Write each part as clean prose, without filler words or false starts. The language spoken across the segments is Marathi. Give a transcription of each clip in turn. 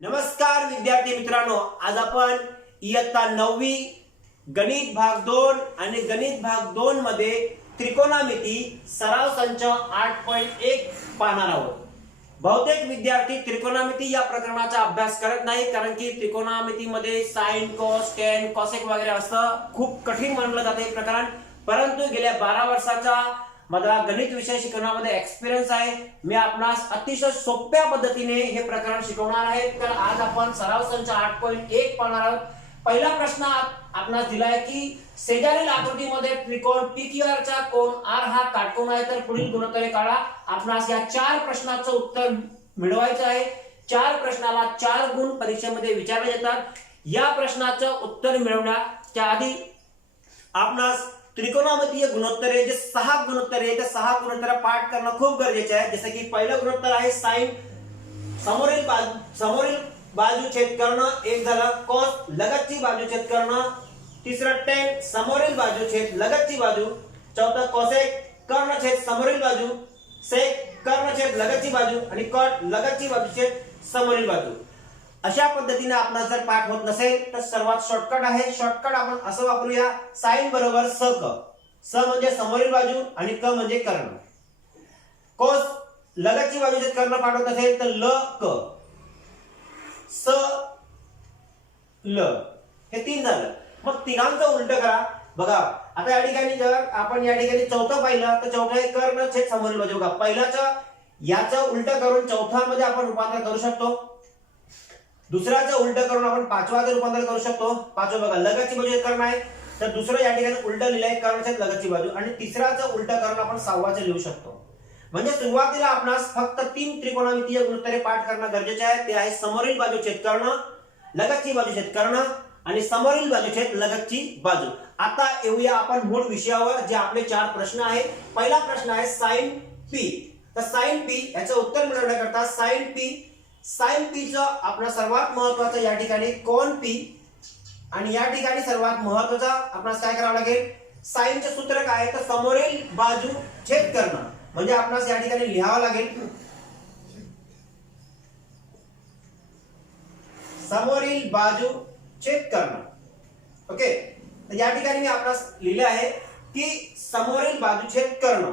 नमस्कार विद्यार्थी मित्रांनो, आज आपण इयत्ता 9वी गणित भाग 2 आणि गणित भाग 2 मध्ये त्रिकोणमिती सराव संच 8.1 पाहणार आहोत. बहुतेक विद्यार्थी त्रिकोणमिती या प्रकरणाचा अभ्यास करत नाही, कारण की त्रिकोणमितीमध्ये साइन, कॉस, टॅन, कॉसेक वगैरे असतं. खूप कठीण मानलं जाते हे प्रकरण. परंतु गेल्या 12 वर्षाचा मला गणित विषय शिकवण्यामध्ये एक्सपिरियन्स आहे. मी आपणास अतिशय सोप्या पद्धतीने हे प्रकरण शिकवणार आहे. तर आज आपण सराव संच 8.1 पाहणार आहोत. पहिला प्रश्न आपणास दिला आहे की शेजारील आकृतीमध्ये त्रिकोण PQR चा कोन R हा काटकोन आहे, तर पुढील गुणोत्तरे काढा. आपणास या 4 प्रश्नाचं उत्तर मिळवायचं आहे. 4 प्रश्नाला 4 गुण परीक्षेमध्ये विचारले जातात. या प्रश्नाचं उत्तर मिळवण्याच्या आधी आपणास त्रिकोणमितीय गुणोत्तरे जे 6 गुणोत्तरे आहेत, त्या 6 गुणोत्तर पाठ करणं खूप गरजेचे आहे. जसे की पहिलं गुणोत्तर आहे साइन, समोरील बाजू छेद करणं, एक झालं. कॉस, लगतची बाजू छेद करणं. तिसरं टॅन, समोरील बाजू छेद लगतची बाजू. चौथं कॉसेक, कर्ण छेद समोरील बाजू. सेक, कर्ण छेद लगतची बाजू. आणि कॉट, लगतची बाजू छेद समोरील बाजू. अशा पद्धतीने आपणास जर पाठ होत नसेल तर सर्वात शॉर्टकट आहे. शॉर्टकट आपण असं वापरूया, साइन बरोबर स क. स म्हणजे समोरील बाजू आणि क म्हणजे कर्ण. कॉस, लगतची बाजू छेद कर्ण पाठ होत असेल तर ल क, स ल, हे 3 झालं. मग तिघांचं उलट करा. बघा आता या ठिकाणी जर आपण या ठिकाणी चौथं पाहिलं तर चौथं आहे कर्ण छेद समोरील बाजू. बघा पहिल्याचं याचं उलट करून चौथ्यामध्ये आपण रूपांतर करू शकतो. दुसऱ्याचं उलट करून आपण पाचवाचं रूपांतर करू शकतो. पाचवं बघा लगतची बाजू कर्ण आहे, तर दुसरं या ठिकाणी उलट लिहिलंय कर्ण छेद लगतची बाजू. आणि तिसऱ्याचं उलट करून आपण 6वाचं लिहू शकतो. म्हणजे सुरुवातीला आपणास फक्त 3 त्रिकोणमितीय गुणोत्तरे पाठ करणं गरजेचे आहे. ते आहे समोरील बाजू छेद कर्ण, लगतची बाजू छेद कर्ण आणि समोरील बाजू छेद लगतची बाजू. आता येऊया आपण मूळ विषयावर, जे आपले 4 प्रश्न आहेत. पहिला प्रश्न आहे साइन पी. तर साइन पी याचं उत्तर मिळवण्याकरता साइन पी चं आपला सर्वात महत्वाचं या ठिकाणी कोन पी, आणि या ठिकाणी सर्वात महत्वाचा आपल्याला काय करावं लागेल, साइनचे सूत्र काय आहे तर समोरील बाजू छेद करणं. म्हणजे आपल्याला या ठिकाणी लिहावं लागेल समोरील बाजू छेद करणं. ओके, तर या ठिकाणी मी आपल्याला लिहिले आहे की समोरील बाजू छेद करणं.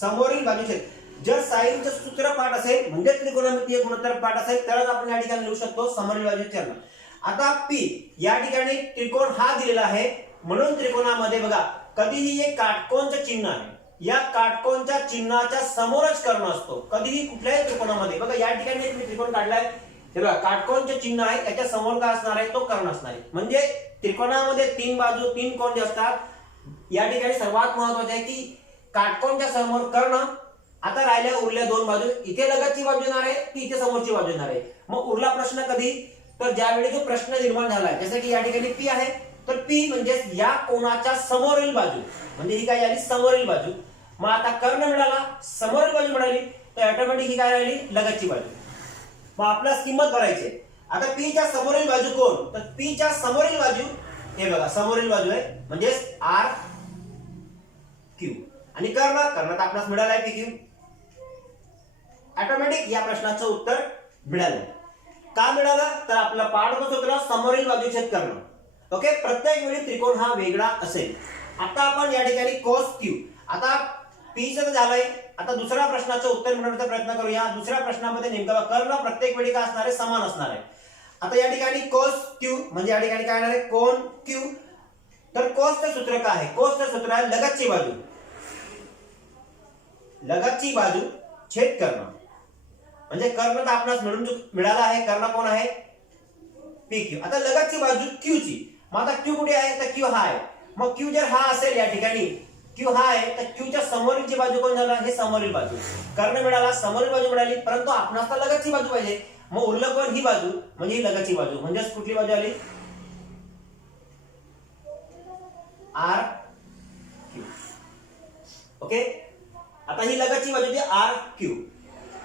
समोरील बाजू छेद, जर साइनचं सूत्र पाठ असेल म्हणजे त्रिकोणमितीय गुणोत्तर पाठ असेल तरच आपण या ठिकाणी लिहू शकतो समोरील बाजू छेद करणं. आता पी या ठिकाणी त्रिकोण हा दिलेला आहे, म्हणून त्रिकोणामध्ये बघा कधीही एक काटकोनचं चिन्ह आहे. या काटकोनच्या चिन्हाच्या समोरच कर्ण असतो कधीही कुठल्याही त्रिकोणामध्ये. बघा या ठिकाणी एक मी त्रिकोण काढलाय, हे बघा काटकोनचे चिन्ह आहे, त्याच्या समोर काय असणार आहे तो कर्ण असणार आहे. म्हणजे त्रिकोणामध्ये 3 बाजू 3 कोन जे असतात, या ठिकाणी सर्वात महत्त्वाचे आहे की काटकोनच्या समोर कर्ण. आता राहिल्या उरल्या 2 बाजू, इथे लगतची बाजू येणार आहे की इथे समोरची बाजू येणार आहे. मग उरला प्रश्न कधी, तर ज्यावेळी जो प्रश्न निर्माण झालाय, जसं की या ठिकाणी पी आहे, तर पी म्हणजे या कोणाच्या समोरील बाजू, म्हणजे ही काय झाली समोरील बाजू. मग आता कर्ण मिळाला, समोरील बाजू मिळाली, तर ऑटोमॅटिक ही काय राहिली लगतची बाजू. मग आपल्याला किंमत भरायची. आता पी च्या समोरील बाजू कोण, तर पी च्या समोरील बाजू हे बघा समोरील बाजू आहे म्हणजे आर क्यू. आणि कर्ण तर आपल्याला मिळाला आहे पी क्यू. ऑटोमॅटिक या प्रश्नाचं उत्तर मिळालं. का मिळालं, तर आपलं पाढचं सूत्र समोरील बाजू छेद करणं. ओके, प्रत्येक वेळी त्रिकोण हा वेगळा असेल. आता आपण या ठिकाणी cos क्यू, आता पी चं झालंय. आता दुसऱ्या प्रश्नाचं उत्तर मिळवण्याचा प्रयत्न करूया. दुसऱ्या प्रश्नामध्ये नेमका कर्ण प्रत्येक वेळी काय असणार आहे, समान असणार आहे. आता या ठिकाणी cos क्यू म्हणजे या ठिकाणी काय येणार आहे कोन क्यू. तर cos चं सूत्र काय आहे, cos चं सूत्र आहे लगतची बाजू, लगतची बाजू छेद करणं. म्हणजे कर्ण तर आपल्याला मिळाला आहे. कर्ण कोण आहे, पी क्यू. आता लगतची बाजू क्यू ची. मग आता क्यू कुठे आहे, तर क्यू हा आहे. मग क्यू जर हा असेल, या ठिकाणी क्यू हा आहे, तर क्यू च्या समोरीलची बाजू कोण झाला, हे समोरील बाजू. कर्ण मिळाला, समोरील बाजू मिळाली, परंतु आपणास तर लगतची बाजू पाहिजे. मग उरलं कोण, ही बाजू म्हणजे ही लगतची बाजू. म्हणजे कुठली बाजू आली, आर क्यू. ओके, आता ही लगतची बाजू होती आर क्यू.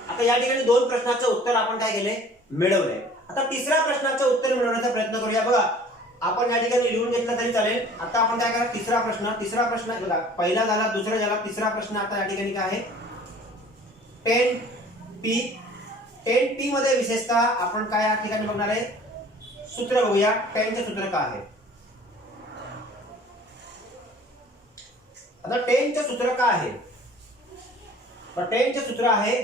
आता या ठिकाणी 2 प्रश्नाचं उत्तर आपण काय केले, मिळवलंय. आता तिसऱ्या प्रश्नाचं उत्तर मिळवण्याचा प्रयत्न करूया. बघा आपण या ठिकाणी लिहून घेतलं तरी चालेल. आता आपण काय करा, तिसरा प्रश्न बघा पहिला झाला, दुसरा झाला, तिसरा प्रश्न आता या ठिकाणी काय आहे, 10 पी 10p मध्ये विशेषतः आपण काय या ठिकाणी बघणार आहे, सूत्र बघूया. 10 चे सूत्र काय आहे. आता 10 चे सूत्र काय आहे, तर 10 चे सूत्र आहे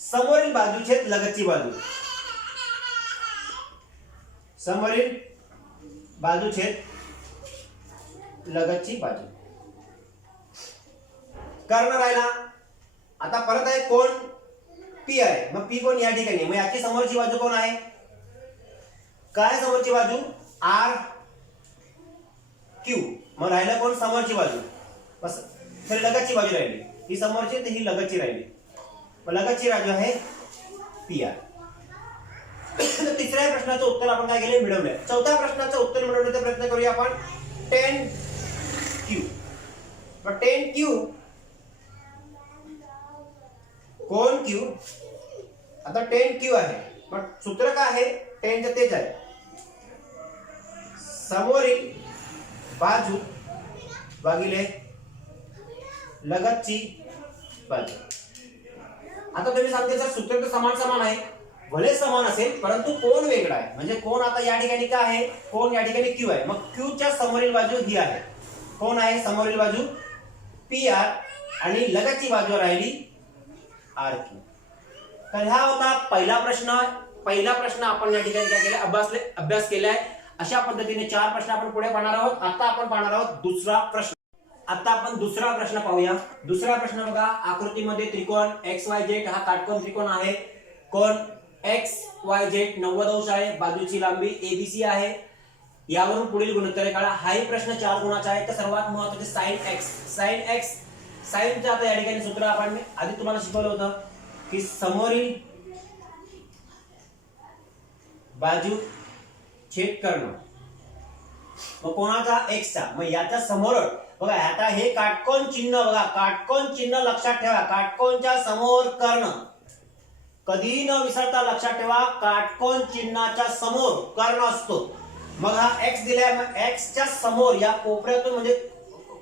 समोरील बाजू छेद लगतची बाजू. समोरील बाजू छेद लगतची बाजू. कर्ण राहिला. आता परत आहे कोण, पी आहे. मग पी कोण या ठिकाणी, मग याची समोरची बाजू कोण आहे, काय समोरची बाजू, आर क्यू. मग राहिलं कोण, समोरची बाजू. बस तर लगतची बाजू राहिली, ही समोरची तर ही लगतची राहिली. मग लगतची बाजू आहे पी आर. तिसऱ्या प्रश्नाचं उत्तर आपण काय केले, मिळवलंय. चौथ्या प्रश्नाचं उत्तर मिळवण्याचा प्रयत्न करूया आपण. 10Q. मग 10Q कोण Q. आता 10Q आहे. मग सूत्र काय आहे, 10 तेच आहे, समोरील बाजू भागिले लगतची बाजू. आता तुम्ही सांगते सर सूत्र तर समान आहे, भले समान असेल परंतु कोण वेगळा आहे. म्हणजे कोण आता या ठिकाणी काय आहे, कोण या ठिकाणी Q आहे. मग Q च्या समोरील बाजू ही आहे. कोण आहे समोरील बाजू, पी आर, आणि लगतची बाजू राहिली आर क्यू. तर हा होता पहिला प्रश्न. पहिला प्रश्न आपण या ठिकाणी काय केला, अभ्यास केलाय. अशा पद्धतीने 4 प्रश्न आपण पुढे पाहणार आहोत. आता आपण पाहणार आहोत दुसरा प्रश्न. आता आपण दुसरा प्रश्न पाहूया. दुसरा प्रश्न बघा, आकृतीमध्ये त्रिकोण XYZ हा काटकोन त्रिकोण आहे. कोण XYZ 90 अंश आहे. बाजूची लांबी ABC आहे. यावरून पुढील गुणोत्तरे काढा. हाही प्रश्न 4 गुणाचा आहे. तर सर्वात महत्त्वाचे sin x. साइनचं आता या ठिकाणी सूत्र आपण आधी तुम्हाला शिकवलं होतं की समोरील बाजू छेद कर्ण. मग कोणाचा, x चा. मग याच्या समोर बघा, आता हे काटकोन चिन्ह बघा, काटकोन चिन्ह लक्षात ठेवा. काटकोनच्या समोर कर्ण, कधी न विसरता लक्षात ठेवा, काटकोन चिन्हाच्या समोर कर्ण असतो. मग हा x दिलाय, मग x च्या समोर या कोपऱ्यातून म्हणजे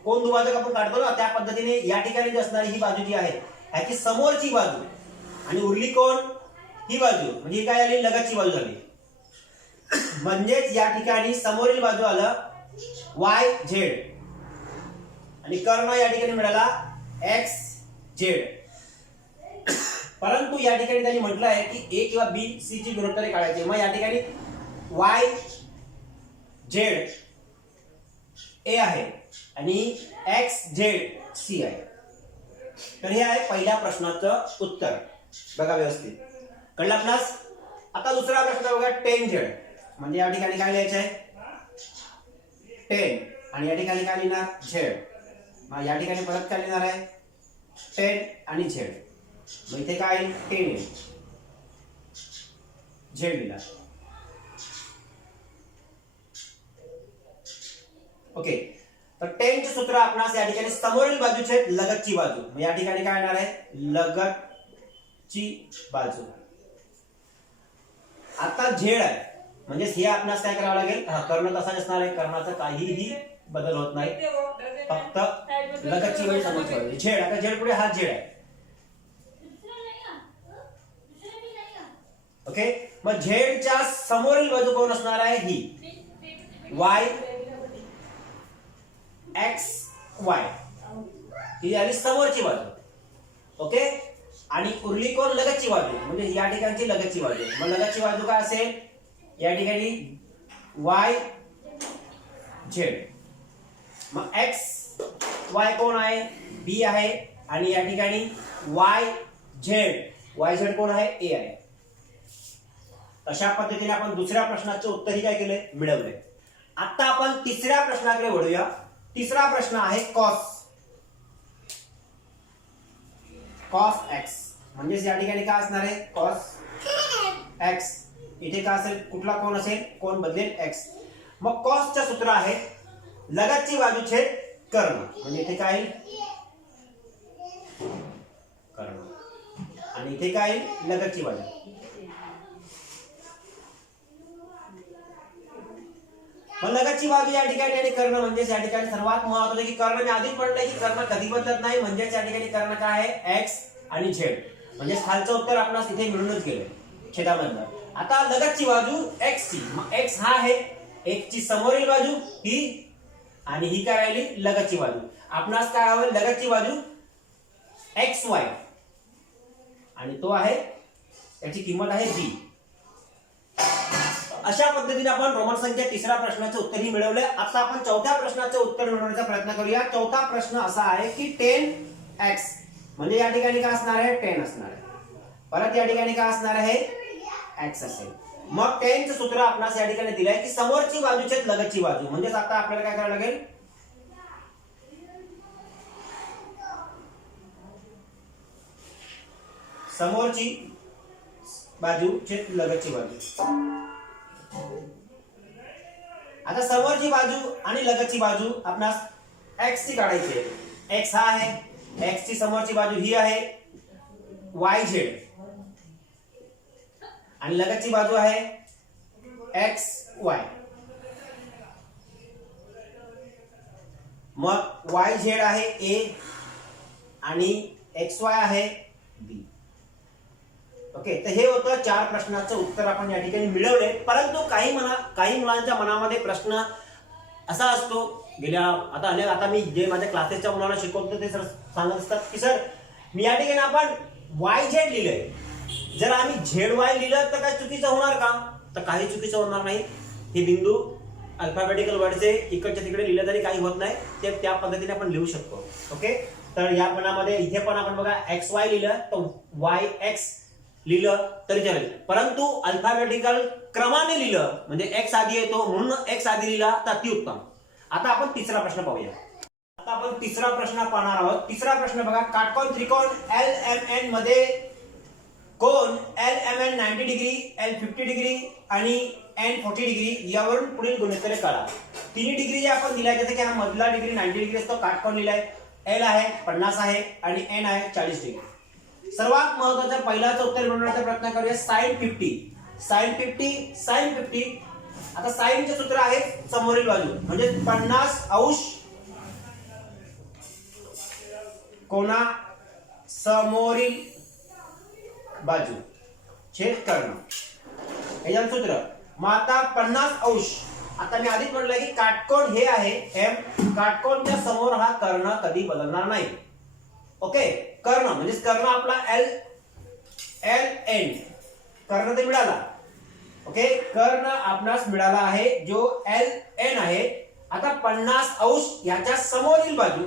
कोण दुभाजक आपण काढतो ना, त्या पद्धतीने या ठिकाणी जी असणारी ही बाजू जी आहे ह्याची समोरची बाजू, आणि उरली कोण, ही बाजू, म्हणजे ही काय झाली, लगतची बाजू झाली. म्हणजेच या ठिकाणी समोरील बाजू आलं YZ, आणि कर्ण या ठिकाणी मिळाला XZ. परंतु या ठिकाणी त्यांनी म्हटलं आहे की A किंवा B C ची गुणोत्तरे काढायची. मग या ठिकाणी YZ A आहे आणि XZ C आहे. तर हे आहे पहिल्या प्रश्नाचं उत्तर. बघा व्यवस्थित कळलं आपणास. आता दुसरा प्रश्न बघा, 10Z. म्हणजे या ठिकाणी काय लिहायचं आहे, 10, आणि या ठिकाणी काय लिहिणार, Z. मग या ठिकाणी परत काय लिहिणार आहे, 10 आणि Z. मग इथे काय 10 आहे, Z लिहिला. ओके. तर 10 चे सूत्र आपणास या ठिकाणी समोरील बाजू छेद लगतची बाजू. मग या ठिकाणी काय येणार आहे, लगतची बाजू. आता Z आहे, म्हणजे हे आपणास काय करावं लागेल, कर्ण तसाच असणार आहे, कर्णाचा काहीही बदल होत नाही, फक्त लगतची बाजू समोरची बाजू. Z, आता Z पुढे हा Z आहे. ओके. मग Z च्या समोरील बाजू कोण असणार आहे, ही Y XY, ही आली समोरची बाजू. ओके. आणि उरली कोण, लगतची बाजू, म्हणजे या ठिकाणची लगतची बाजू. मग लगतची बाजू काय असेल, या ठिकाणी YZ. मग XY कोण आहे, B आहे, आणि या ठिकाणी YZ कोण आहे, A आहे. अशा पद्धतीने आपण दुसऱ्या प्रश्नाचं उत्तरही काय केलंय, मिळवलंय. आता आपण तिसऱ्या प्रश्नाकडे वळूया. तिसरा प्रश्न आहे cos x. म्हणजे या ठिकाणी काय असणार आहे, cos x. इथे काय असेल, कुठला कोण असेल, कोण बदलेल x. मग cos चं सूत्र आहे लगतची बाजू छेद कर्ण. म्हणजे इथे काय कर्ण, आणि इथे काय लगतची बाजू. मग लगतची बाजू या ठिकाणी आणि कर्ण, म्हणजे या ठिकाणी सर्वात महत्त्वाचं की कर्ण, मी आधीच म्हटलंय की कर्ण कधी बदलत नाही. म्हणजे या ठिकाणी कर्ण काय आहे, x आणि z. म्हणजे खालचं उत्तर आपणास इथे मिळूनच गेलं छेदामधलं. आता लगतची बाजू x ची, x हा आहे, x ची समोरील बाजू ही आणि ही काय राहिली लगतची बाजू. आपणास काय हवं लगतची बाजू xy आणि तो आहे त्याची किंमत आहे b. अशा पद्धतीने आपण रोमन संख्या तिसऱ्या प्रश्नाचे उत्तरही मिळवले. आता आपण चौथ्या प्रश्नाचे उत्तर मिळवण्याचा प्रयत्न करूया. चौथा प्रश्न असा आहे की 10x म्हणजे या ठिकाणी काय असणार आहे 10 असणार आहे. परत या ठिकाणी काय असणार आहे x असेल. मग 10 चं सूत्र आपणास या ठिकाणी दिले आहे की समोरची बाजू छेद लगतची बाजू. म्हणजे आता आपल्याला काय करावं लागेल समोरची बाजू छेद लगतची बाजू. आता समोरची बाजू आणि लगतची बाजू आपणास x ची काढायची आहे. x हा आहे, x ची समोरची बाजू ही आहे yz आणि लगतची बाजू आहे xy. मग yz आहे a आणि xy आहे b. ओके, तर हे होतं 4 प्रश्नाचं उत्तर आपण या ठिकाणी मिळवले. परंतु काही मुलांच्या मनामध्ये प्रश्न असा असतो आता मी जे माझ्या क्लासेसच्या मुलांना शिकवतो ते सर सांगत असतात की सर मी या ठिकाणी आपण yz लिहिलंय, जर आम्ही ZY लिहिलं तर काय चुकीचं होणार का? तर काही चुकीचं होणार नाही. हे बिंदू अल्फाबेटिकल वर्डचे इकडच्या तिकडे लिहिलं तरी काही होत नाही, ते त्या पद्धतीने आपण लिहू शकतो. ओके, तर या पणामध्ये इथे पण आपण बघा xy लिहिलं तर yx लिहिलं तरी चालेल, परंतु अल्फाबेटिकल क्रमाने लिहिलं म्हणजे x आधी येतो म्हणून x आधी लिहिला तर अतिउत्तम. आता आपण तिसरा प्रश्न पाहूया. आता आपण तिसरा प्रश्न पाहणार आहोत. तिसरा प्रश्न बघा, काटकोन त्रिकोण LMN मध्ये कोन LMN 90 डिग्री, L 50 डिग्री आणि N 40 डिग्री यावरून पुढील गुणोत्तरे काढा. 3 डिग्री जे आपण दिलाय जसं की हा मधला डिग्री 90 डिग्री असतो, काटकोन लिहिलाय, L आहे 50 आहे आणि N आहे 40 डिग्री. सर्वात महत्त्वाचा पहिलाचं उत्तर मिळवण्याचा प्रयत्न करूया. sin 50. आता sin चे सूत्र आहे समोरील बाजू म्हणजे 50 अंश कोना समोरील बाजू छेद कर्ण हे याचं सूत्र. मग आता 50 अंश, आता मी आधीच म्हटलं की काटकोन हे आहे M, काटकोनच्या समोर हा कर्ण कधी बदलणार नाही. ओके, कर्ण म्हणजे कर्ण आपला LN कर्ण ते मिळाला. ओके, कर्ण आपणास मिळाला आहे जो LN आहे. आता 50 अंश याच्या समोरील बाजू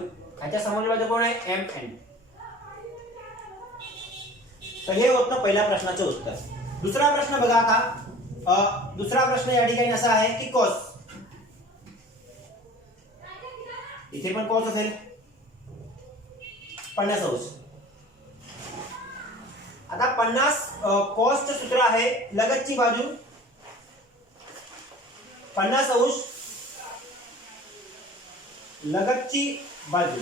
कोण आहे MN. तर हे होतं पहिल्या प्रश्नाचे उत्तर. दुसरा प्रश्न बघा. आता दुसरा प्रश्न या ठिकाणी असा आहे की कॉस, इथे पण कॉस असेल 50 अंश. आता 50 कॉसचं सूत्र आहे लगतची बाजू 50 अंश लगतची बाजू.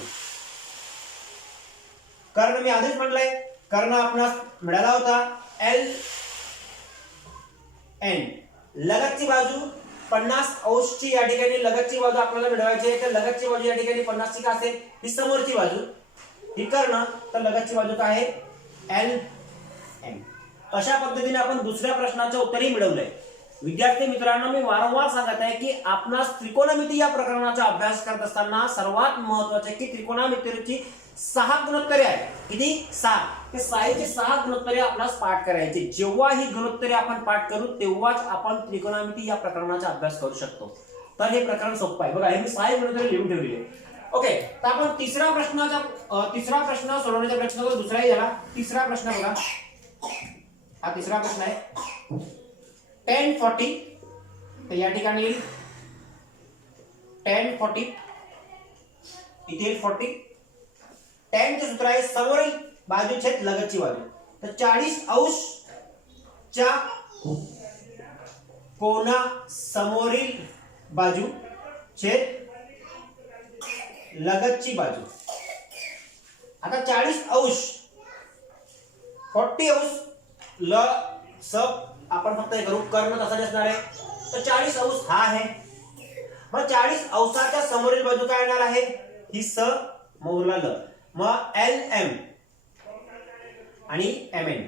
कर्ण मी आधीच म्हटलंय, कर्ण आपणास मिळाला होता LN. लगतची बाजू 50 अंशची या ठिकाणी लगतची बाजू आपल्याला मिळवायची आहे. तर लगतची बाजू या ठिकाणी 50 ची का असेल, ही समोरची बाजू, ही कर्ण, तर लगतची बाजू काय आहे LN. अशा पद्धतीने आपण दुसऱ्या प्रश्नाचं उत्तरही मिळवलंय. विद्यार्थी मित्रांनो, मी वारंवार सांगत आहे की आपणास त्रिकोणमिती या प्रकरणाचा अभ्यास करत असताना सर्वात महत्त्वाचे की त्रिकोणमितीची 6 गुणोत्तरे आहेत. किती? 6. ते 6चे 6 गुणोत्तरे आपणास पाठ करायचे. जेव्हा ही गुणोत्तरे आपण पाठ करू तेव्हाच आपण त्रिकोणमिती या प्रकरणाचा अभ्यास करू शकतो. तर हे प्रकरण सोपं आहे. बघा, हे मी 6 गुणोत्तरे लिहून ठेवलेली आहे. ओके, तर आपण तिसरा प्रश्न सोडवण्याचा प्रयत्न करू. दुसराही झाला. तिसरा प्रश्न बघा, हा तिसरा प्रश्न आहे 10 40. तर या ठिकाणी 10 40 इथे 40. 10 चे सूत्र आहे समोरील बाजू छेद लगतची बाजू. तर 40 अंश च्या कोना समोरील बाजू छेद लगतची बाजू. आता 40 अंश 40 अंश ल स आपण फक्त हे करू, कर्ण तसाच असणार आहे. तर 40 अंश हा आहे. मग 40 अंशाच्या समोरील बाजू काय येणार आहे, ही स मोरला ल. मग LM आणि mn.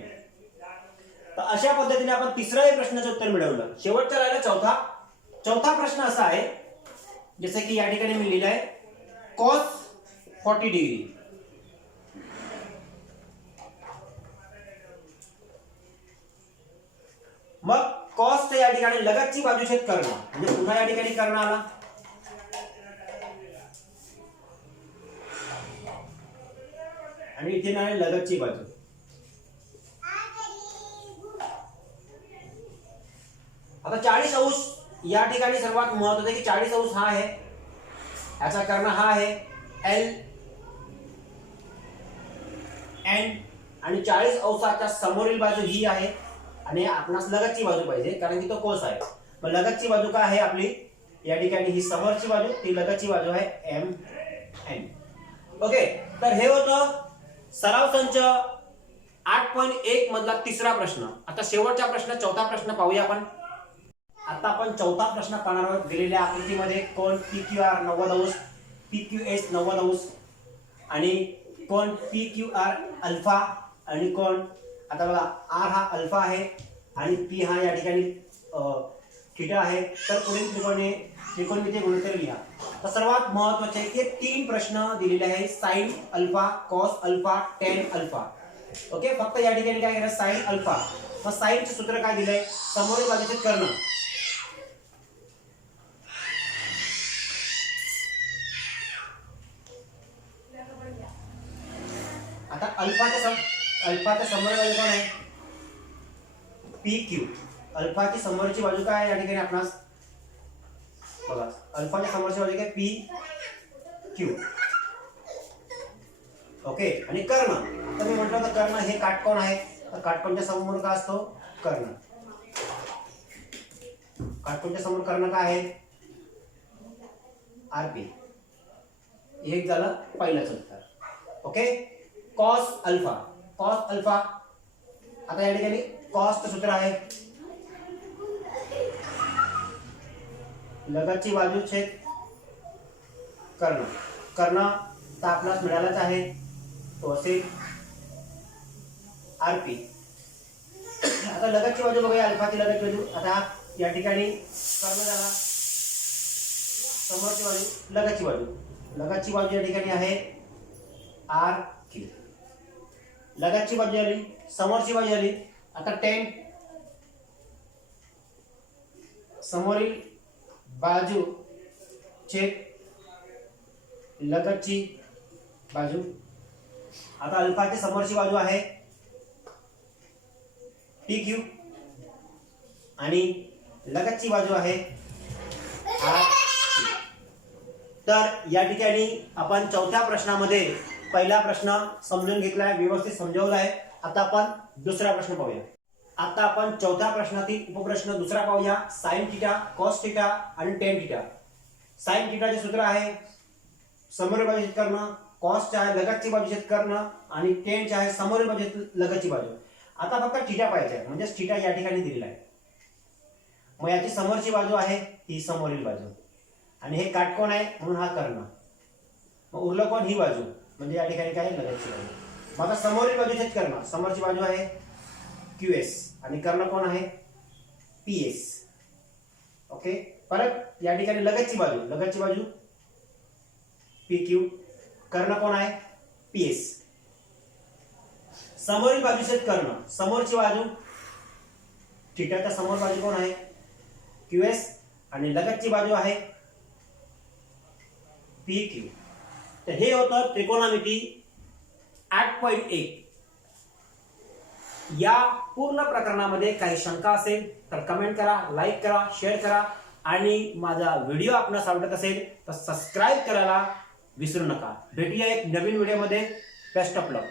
तर अशा पद्धतीने आपण तिसऱ्या प्रश्नाचं उत्तर मिळवलं. शेवटचा राहिला चौथा प्रश्न असा आहे, जसे की या ठिकाणी मी लिहिलं आहे cos 40 डिग्री. मग cos या ठिकाणी लगतची बाजू छेद कर्ण, म्हणजे पुन्हा या ठिकाणी कर्ण आला आणि इथे नाही लगतची बाजू. आता 40 अंश या ठिकाणी सर्वात महत्त्वाचं आहे की 40 अंश हा आहे, याचा कर्ण हा आहे एल एन, आणि 40 अंशाच्या समोरील बाजू ही आहे आणि आपणास लगतची बाजू पाहिजे कारण की तो कोस आहे. मग लगतची बाजू काय आहे आपली, या ठिकाणी ही समोरची बाजू, ती लगतची बाजू आहे एम एन. ओके, तर हे होतं सराव संच 8.1 मधला तिसरा प्रश्न. आता शेवटचा प्रश्न, चौथा प्रश्न पाहूया आपण. आता आपण चौथा प्रश्न पाहणार आहोत. दिलेल्या आकृतीमध्ये कोन PQR 90 अंश, PQS 90 अंश आणि कोन PQR अल्फा आणि कोन, आता बघा R हा अल्फा आहे आणि P हा या ठिकाणी थीटा आहे. तर पुढील त्रिकोणमितीय गुणोत्तर लिहा. तर सर्वात महत्त्वाचे आहे की 3 प्रश्न दिलेले आहेत, sine alpha, cos alpha, tan alpha. Okay, फक्त या ठिकाणी काय करायचं, साइन अल्फा. मग साइनचे सूत्र काय दिलंय, समोरील बाजूचे कर्ण. आता अल्फाच्या समोरील बाजू कोण आहे, PQ. अल्फाची समोरची बाजू काय आहे या ठिकाणी आपणास बघा, अल्फाच्या समोरची बाजू काय PQ. ओके, आणि कर्ण, आता मी म्हटलं तर कर्ण हे काटकोन आहे, तर काटकोनच्या समोर काय असतो, कर्ण. काटकोनच्या समोर कर्ण काय आहे, RP. एक झालं पहिलंच उत्तर. Okay, cos alpha. आता या ठिकाणी कॉसचं सूत्र आहे लगतची बाजू छेद कर्ण. तर आपल्याला मिळालाच आहे, तो असेल RP. आता लगतची बाजू बघूया, अल्फाची लगतची बाजू. आता या ठिकाणी कर्ण झाला, समोरची बाजू लगतची बाजू या ठिकाणी आहे RQ. लगतची बाजू आली, समोरची बाजू आली. आता टेन, समोरील बाजू छेद लगतची बाजू. आता अल्फाची समोरची बाजू आहे PQ आणि लगतची बाजू आहे RQ. तर या ठिकाणी आपण चौथ्या प्रश्नामध्ये पहिला प्रश्न समजून घेतलाय, व्यवस्थित समजावला आहे. आता आपण दुसरा प्रश्न पाहूया. आता आपण चौथ्या प्रश्नातील उपप्रश्न दुसरा पाहूया, साइन थीटा, कॉस थीटा आणि टेन थीटा. साइन थीटाचे सूत्र आहे समोरील बाजू छेद कर्ण, कॉसचे आहे लगतची बाजू छेद कर्ण आणि टेनचे आहे समोरील बाजू छेद लगतची बाजू. आता फक्त थीटा पाहिजे, म्हणजे थीटा या ठिकाणी दिलेला आहे. मग याची समोरची बाजू आहे ही समोरील बाजू आणि हे काटकोन आहे म्हणून हा कर्ण. मग उरलं कोण, ही बाजू, म्हणजे या ठिकाणी काय, लगतची बाजू. मग आता समोरील बाजू छेद कर्ण, समोरची बाजू आहे QS आणि कर्ण कोण आहे PS. ओके, परत या ठिकाणी लगतची बाजू PQ, कर्ण कोण आहे PS. समोरील बाजू छेद कर्ण, समोरची बाजू थीटाच्या समोर बाजू कोण आहे QS आणि लगतची बाजू आहे PQ. तर हे होतं त्रिकोणमिती 8.1. या पूर्ण प्रकरणामध्ये काही शंका असेल तर कमेंट करा, लाईक करा, शेअर करा आणि माझा व्हिडिओ आपणास आवडत असेल तर सबस्क्राईब करायला विसरू नका. भेटूया एक नवीन व्हिडिओमध्ये. Best of luck.